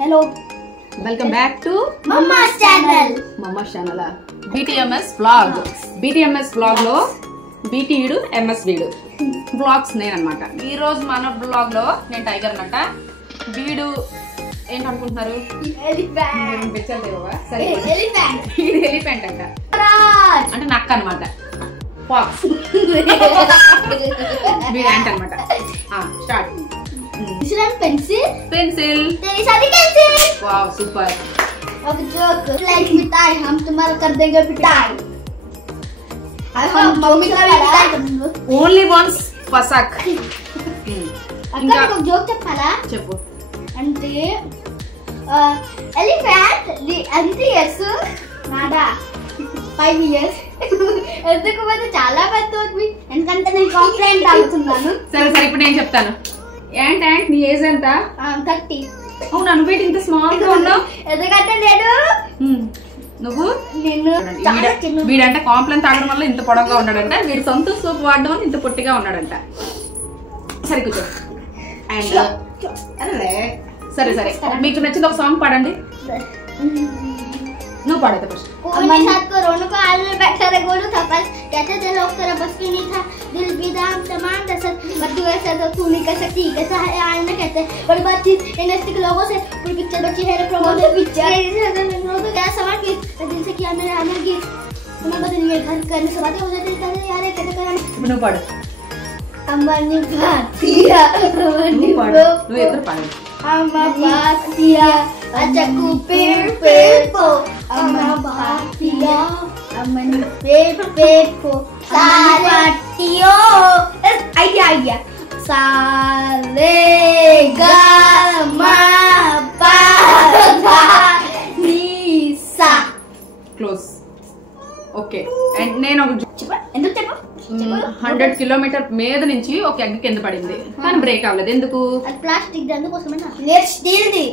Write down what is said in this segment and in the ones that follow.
Hello. Welcome back to Mama's channel. Mama's channel. BTMS vlog. BTMS vlog lo BT idu MS వీడు vlogs నేను అన్నమాట. ఈ రోజు మన vlog లో నేను టైగర్ అన్నమాట. వీడు ఏంటి అనుకుంటున్నారు? Elephant. పిచ్చలేవా? సరే. Elephant. ఇది ఎలిఫెంట్ అంట. అంటే నక్క అన్నమాట. ఫాక్స్. వీడు యాంట్ అన్నమాట. Start. This is pencil. Pencil. There is a pencil. Wow, super. अब जोक लाइक मिठाई हम तुम्हारा कर देंगे मिठाई हम मम्मी का भी मिठाई करेंगे Only once pasak. అక్కడ ఒక జోక్ చెప్పాలా చెప్పు. అంటే ఎలిఫెంట్ అంతే ఇయర్స్ నాడా 5 years ఎందుకు పోతే చాలా పెద్ద ఎందుకంటే నేను కాంప్లైంట్ అవుతున్నాను. సరే సరే ఇప్పుడు నేను చెప్తాను. యాంట్ నీ ఏజ్ ఎంత? 30. అవునా, నువ్వేంటి ఇంత స్మాల్ గా ఉన్నావు? ఎందుకంటే నువ్వు చాలా చిన్న వీడంటే కాంప్లైంట్ తాగడం వల్ల ఇంత పొడవుగా ఉన్నాడంట. వీడు సొంత సోప్ వాడడం వల్ల ఇంత పొట్టిగా ఉన్నాడంట. సరే కూర్చో. అండ్ సరే సరే మీకు నచ్చింది ఒక సాంగ్ పాడండి. నువ్వు పాడైతే ఫస్ట్. मेरे साथ कोरोना को आल में बैठा रे गोलू था बस कहते थे लोग तेरा बस की नहीं था दिल भी दाम तमाम दसत पर तू ऐसा तो तू नहीं कर सकती कैसा है आल में कहते बड़ी बात थी इंडस्ट्री के लोगों से पूरी पिक्चर बची है प्रमोशन पिक्चर तो क्या सवाल की दिल से किया मेरा अमर गीत तुम्हें बदल ये घर करने से बातें हो जाती है यार कहते कराने నువ్వు పాడు. अम्बानी भातिया నువ్వు పాడు. నువ్వు ఎదురు పాడు. अम्मा भातिया अचकू पेड़ को अम्मा भातिया अमन पेड़ को सारे भातियों आइडिया सारे गा मा पा धा नी सा క్లోజ్. ఓకే. అండ్ నేను ఒక చెప్పు ఎందుకు చెప్పు 100 కిలోమీటర్ మీద నుంచి ఒక ఎగ్ కింద పడింది కానీ బ్రేక్ అవ్వలేదు. ఎందుకు? అది ప్లాస్టిక్ అందుకోసమేనా నేను స్టీల్ది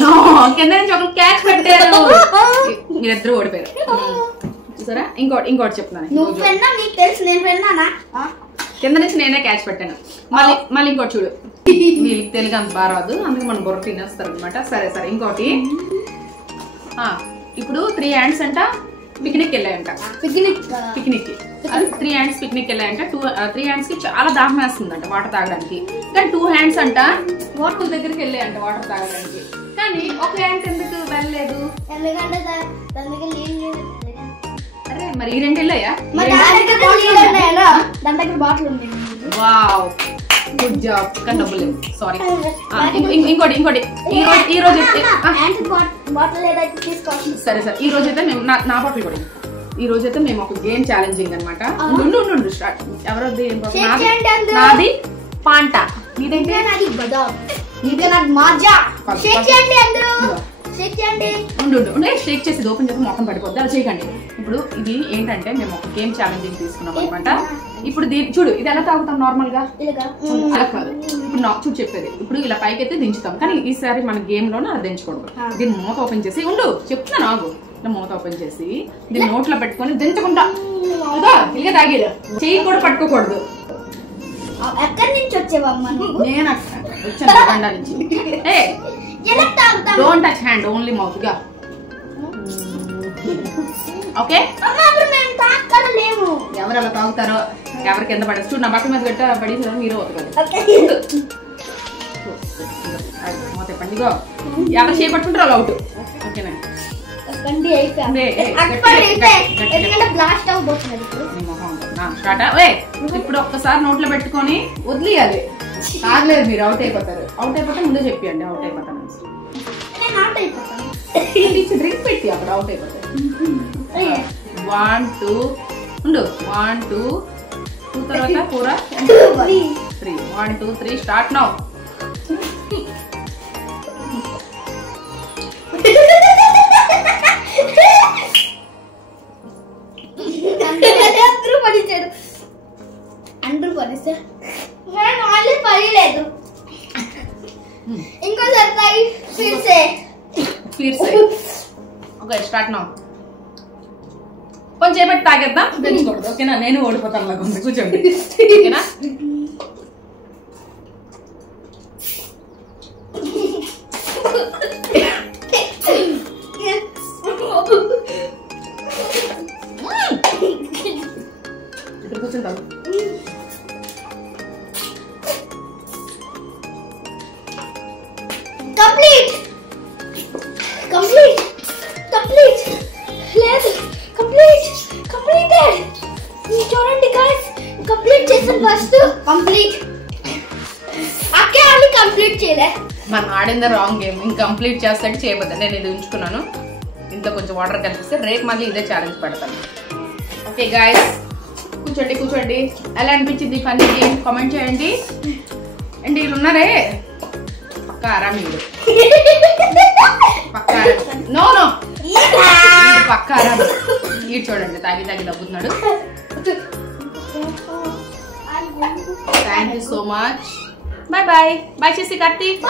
నో, కింద నుంచి ఒక క్యాచ్ పెట్టారు. మీరిద్దరు ఓడిపోయారు. చూసారా? ఇంకోటి చెప్తున్నాను. నువ్వు పెన్నా నీకు తెలుసు నేను పెన్నానా కింద నుంచి నేనే క్యాచ్ పెట్టాను. మళ్ళీ ఇంకోటి చూడు. వీళ్ళకి తెలుగు అంత బాగా రాదు, అందుకే మనం బుర్ర తినేస్తారు అనమాట. సరే సరే ఇంకోటి. ఇప్పుడు 3 హ్యాండ్స్ అంట పిక్నిక్ వెళ్ళాయంట. పిక్నిక్ 3 హ్యాండ్స్ పిక్నిక్ వెళ్ళాయంట. 3 హ్యాండ్స్ కి చాలా దాహం వేస్తుందంట వాటర్ తాగడానికి. కానీ 2 హ్యాండ్స్ అంట వాటర్ దగ్గరికి వెళ్ళాయంట వాటర్ తాగడానికి. కానీ ఒక హ్యాండ్స్ ఎందుకు వెళ్ళలేదు? ఎందుకంటే దాని దగ్గర నీళ్ళు అరే మరి ఈ 2 వెళ్ళాయా? దాని దగ్గర బాటిల్ ఉంది. Wow, good job. కానీ డబ్బులు లేవు. సారీ. ఇంకోటి ఈ రోజు బాటిల్ ఏదైతే తీసుకోవచ్చు. సరే సరే ఈ రోజు అయితే మేము నా బాటిల్ కూడా ఈ రోజు అయితే మేము ఒక గేమ్ ఛాలెంజింగ్ అనమాట. స్టార్ట్. ఎవరొద్దు? నాది పాంటా. నీదైతే నాది బదాం. నీదే నాది మాజా. షేక్ చేయండి అందరూ. షేక్ చేయండి. ఉండు షేక్ చేసి ఓపెన్ చేసి మొత్తం పడిపోద్ది. అలా చేయకండి. ఇప్పుడు ఇది ఏంటంటే మేము ఒక గేమ్ ఛాలెంజింగ్ తీసుకున్నాం అనమాట. ఇప్పుడు చూడు ఇది ఎలా తాగుతాం నార్మల్ గా? అలా కాదు. ఇప్పుడు చూడు చెప్పేది. ఇప్పుడు ఇలా పైకైతే దించుతాం, కానీ ఈసారి మన గేమ్ లోనే అలా దించకూడదు. దీన్ని మూత ఓపెన్ చేసి చెప్తున్నా నాకు. మూత ఓపెన్ చేసి దీన్ని నోట్లో పెట్టుకొని దించకుండా ఇక తాగేది. చెయ్యి కూడా పట్టుకోకూడదు. ఎక్కడి నుంచి వచ్చేవమ్మా? నేను వచ్చాను బండా నుంచి. Don't touch hand, only mouth గా. ఓకే. ఎవరు అలా తాగుతారో ఎవరి కింద పడేసి చూడు. నా బట్టల మీద గట్ట పడేసి మీరు అవుతారు. మూత పండిగో ఎవరు చేపట్టుకుంటారో అలా అవుట్. ఓకేనా? ఇప్పుడు ఒక్కసారి నోట్లో పెట్టుకొని వదిలేయాలి. తాగలేదు మీరు, అవుట్ అయిపోతారు. అవుట్ అయిపోతే ముందే చెప్పండి అవుట్ అయిపోతాను. డ్రింక్ పెట్టి అక్కడ అవుట్ అయిపోతారు. 1 2 ఉండు. 1 2 2 తర్వాత 4 3 1 2 3 స్టార్ట్ నౌ. అందరూ పడిస్తే పడలేదు. ఇంకోసారి ఫిర్సే. Okay start now. కొంచెం సేపటి తాగేద్దాం, తెచ్చుకోండి. ఓకేనా? నేను ఓడిపోతాను. అలా ఉంది, కూర్చోండి. ఓకేనా? కంప్లీట్ కంప్లీట్ కంప్లీట్ లేదు కంప్లీట్ కంప్లీటెడ్ చూడండి గాయ్స్ కంప్లీట్ చేసాం ఫస్ట్ కంప్లీట్ అక్కే అని కంప్లీట్ చేయలే మనం ఆడింది రాంగ్ గేమ్ ఇంకంప్లీట్ చేస్తాడు చేయబోద్దు నేను ఇది ఉంచుకున్నాను ఇంట్లో కొంచెం వాటర్ కనిపిస్తే రేపు మళ్ళీ ఇదే ఛాలెంజ్ పెడతాను ఓకే గాయ్స్ కూర్చోండి కూర్చోండి ఎలా అనిపించింది ఫన్నీ గేమ్ కామెంట్ చేయండి అండ్ వీళ్ళు ఉన్నారే పక్కా ఆరాం వీళ్ళు పక్కా నో నో పక్కా ఆరాం వీడు చూడండి తాగి తాగి తగ్గుతున్నాడు thank you so much bye bye bye చేసి కార్తీక్